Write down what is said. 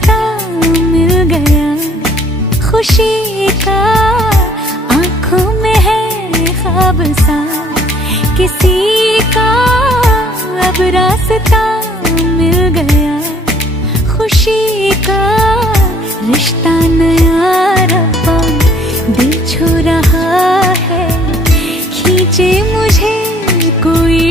रास्ता मिल गया खुशी का, आंखों में है ख्वाब सा किसी का, अब रास्ता मिल गया खुशी का। रिश्ता नया रब्बा दिल छू रहा है, खींचे मुझे कोई